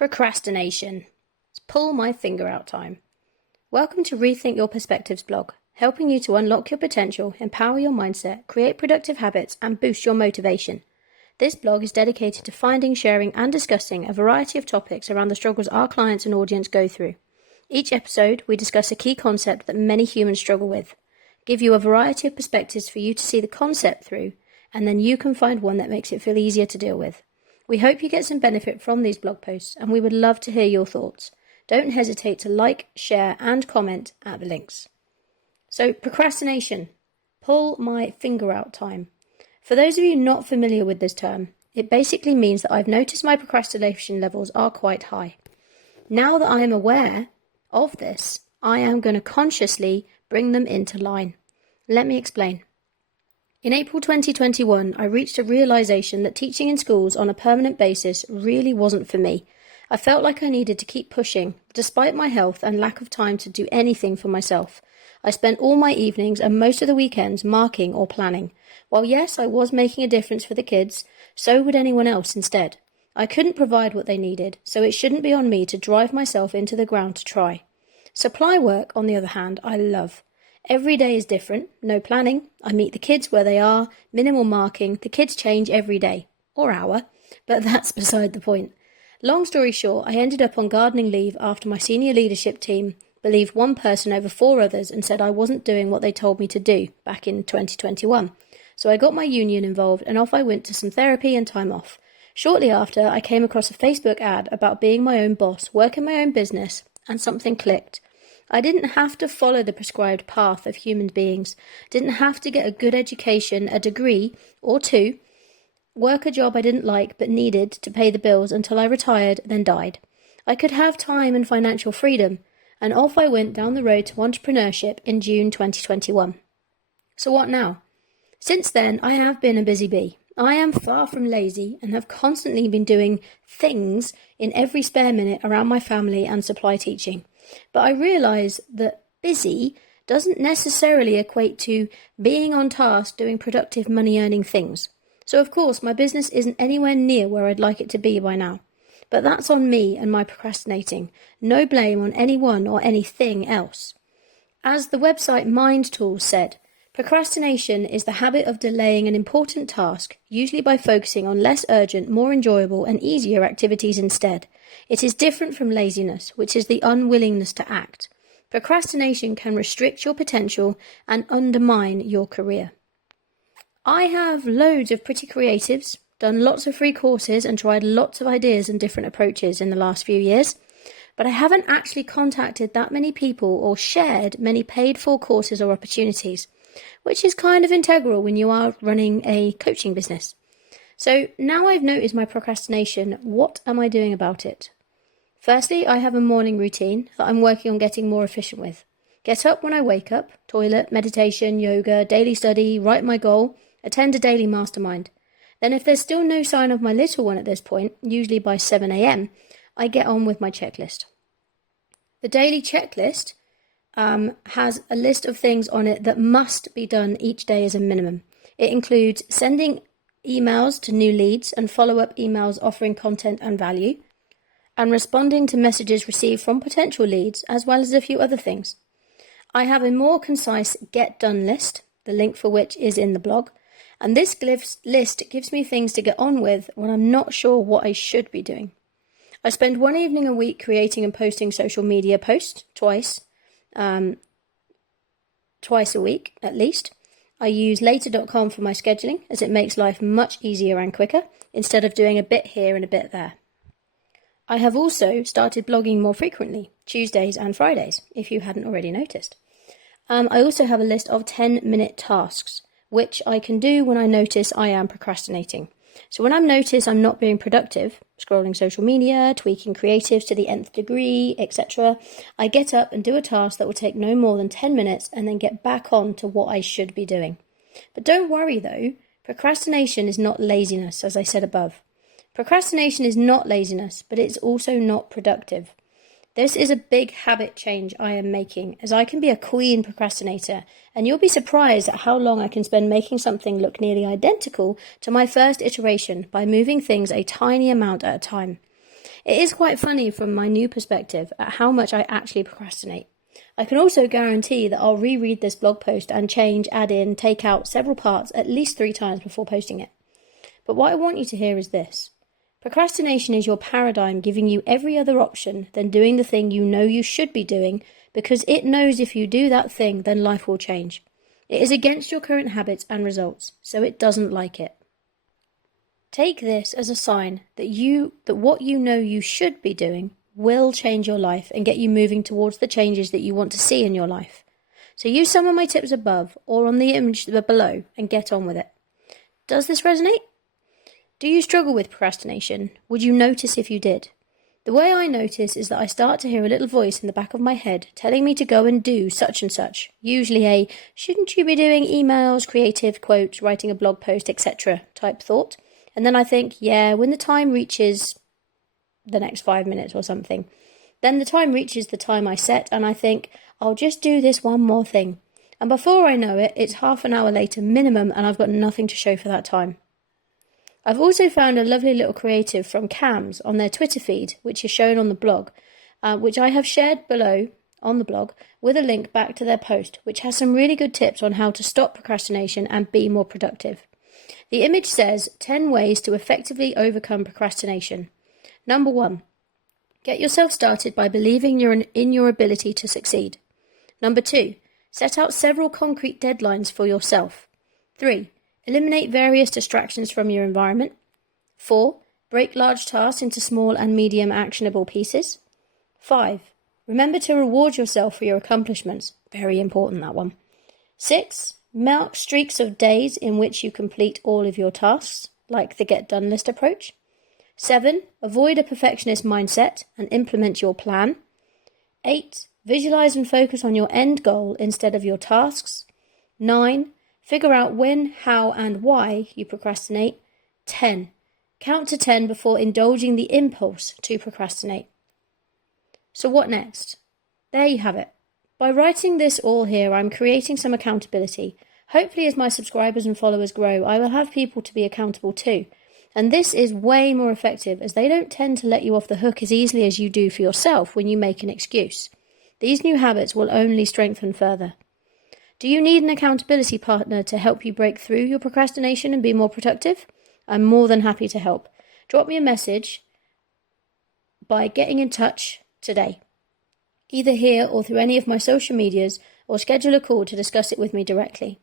Procrastination. It's pull my finger out time. Welcome to Rethink Your Perspectives blog, helping you to unlock your potential, empower your mindset, create productive habits, and boost your motivation. This blog is dedicated to finding, sharing, and discussing a variety of topics around the struggles our clients and audience go through. Each episode, we discuss a key concept that many humans struggle with, give you a variety of perspectives for you to see the concept through, and then you can find one that makes it feel easier to deal with. We hope you get some benefit from these blog posts, and we would love to hear your thoughts. Don't hesitate to like, share, and comment at the links. So, procrastination. Pull my finger out time. For those of you not familiar with this term, it basically means that I've noticed my procrastination levels are quite high. Now that I am aware of this, I am going to consciously bring them into line. Let me explain. In April 2021, I reached a realisation that teaching in schools on a permanent basis really wasn't for me. I felt like I needed to keep pushing, despite my health and lack of time to do anything for myself. I spent all my evenings and most of the weekends marking or planning. While yes, I was making a difference for the kids, so would anyone else instead. I couldn't provide what they needed, so it shouldn't be on me to drive myself into the ground to try. Supply work, on the other hand, I love. Every day is different, no planning, I meet the kids where they are, minimal marking, the kids change every day, or hour, but that's beside the point. Long story short, I ended up on gardening leave after my senior leadership team believed one person over 4 others and said I wasn't doing what they told me to do back in 2021. So I got my union involved and off I went to some therapy and time off. Shortly after, I came across a Facebook ad about being my own boss, working my own business, and something clicked. I didn't have to follow the prescribed path of human beings, didn't have to get a good education, a degree, or 2, work a job I didn't like but needed to pay the bills until I retired, then died. I could have time and financial freedom, and off I went down the road to entrepreneurship in June 2021. So what now? Since then, I have been a busy bee. I am far from lazy and have constantly been doing things in every spare minute around my family and supply teaching. But I realise that busy doesn't necessarily equate to being on task doing productive money-earning things. So of course, my business isn't anywhere near where I'd like it to be by now. But that's on me and my procrastinating. No blame on anyone or anything else. As the website Mind Tools said, procrastination is the habit of delaying an important task, usually by focusing on less urgent, more enjoyable and easier activities instead. It is different from laziness, which is the unwillingness to act. Procrastination can restrict your potential and undermine your career. I have loads of pretty creatives, done lots of free courses and tried lots of ideas and different approaches in the last few years, but I haven't actually contacted that many people or shared many paid-for courses or opportunities, which is kind of integral when you are running a coaching business. So now I've noticed my procrastination, what am I doing about it? Firstly, I have a morning routine that I'm working on getting more efficient with. Get up when I wake up, toilet, meditation, yoga, daily study, write my goal, attend a daily mastermind. Then if there's still no sign of my little one at this point, usually by 7 a.m, I get on with my checklist. The daily checklist has a list of things on it that must be done each day as a minimum. It includes sending emails to new leads and follow-up emails offering content and value, and responding to messages received from potential leads, as well as a few other things. I have a more concise get done list, the link for which is in the blog, and this list gives me things to get on with when I'm not sure what I should be doing. I spend one evening a week creating and posting social media posts twice a week at least. I use later.com for my scheduling as it makes life much easier and quicker instead of doing a bit here and a bit there. I have also started blogging more frequently, Tuesdays and Fridays, if you hadn't already noticed. I also have a list of 10-minute tasks, which I can do when I notice I am procrastinating. So when I notice I'm not being productive, scrolling social media, tweaking creatives to the nth degree, etc., I get up and do a task that will take no more than 10 minutes and then get back on to what I should be doing. But don't worry though, procrastination is not laziness, as I said above. Procrastination is not laziness, but it's also not productive. This is a big habit change I am making, as I can be a queen procrastinator, and you'll be surprised at how long I can spend making something look nearly identical to my first iteration by moving things a tiny amount at a time. It is quite funny from my new perspective at how much I actually procrastinate. I can also guarantee that I'll reread this blog post and change, add in, take out several parts at least 3 times before posting it. But what I want you to hear is this. Procrastination is your paradigm giving you every other option than doing the thing you know you should be doing, because it knows if you do that thing, then life will change. It is against your current habits and results, so it doesn't like it. Take this as a sign that what you know you should be doing will change your life and get you moving towards the changes that you want to see in your life. So use some of my tips above or on the image below and get on with it. Does this resonate? Do you struggle with procrastination? Would you notice if you did? The way I notice is that I start to hear a little voice in the back of my head telling me to go and do such and such, usually a shouldn't you be doing emails, creative quotes, writing a blog post, etc. type thought. And then I think, yeah, when the time reaches the next 5 minutes or something, then the time reaches the time I set and I think, I'll just do this one more thing. And before I know it, it's half an hour later minimum and I've got nothing to show for that time. I've also found a lovely little creative from Cams on their Twitter feed, which is shown on the blog, which I have shared below on the blog with a link back to their post, which has some really good tips on how to stop procrastination and be more productive. The image says 10 ways to effectively overcome procrastination. Number 1, get yourself started by believing in your ability to succeed. Number 2, set out several concrete deadlines for yourself. 3, eliminate various distractions from your environment. 4, break large tasks into small and medium actionable pieces. 5, remember to reward yourself for your accomplishments. Very important, that one. 6, mark streaks of days in which you complete all of your tasks, like the get done list approach. 7, avoid a perfectionist mindset and implement your plan. 8, visualize and focus on your end goal instead of your tasks. 9, figure out when, how, and why you procrastinate. 10, count to 10 before indulging the impulse to procrastinate. So what next? There you have it. By writing this all here, I'm creating some accountability. Hopefully, as my subscribers and followers grow, I will have people to be accountable too. And this is way more effective, as they don't tend to let you off the hook as easily as you do for yourself when you make an excuse. These new habits will only strengthen further. Do you need an accountability partner to help you break through your procrastination and be more productive? I'm more than happy to help. Drop me a message by getting in touch today, either here or through any of my social medias, or schedule a call to discuss it with me directly.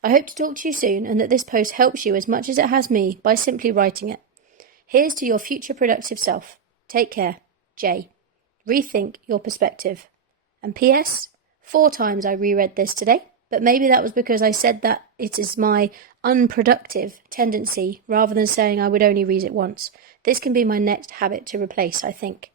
I hope to talk to you soon and that this post helps you as much as it has me by simply writing it. Here's to your future productive self. Take care. Jay. Rethink your perspective. And P.S. 4 times I reread this today, but maybe that was because I said that it is my unproductive tendency rather than saying I would only read it once. This can be my next habit to replace, I think.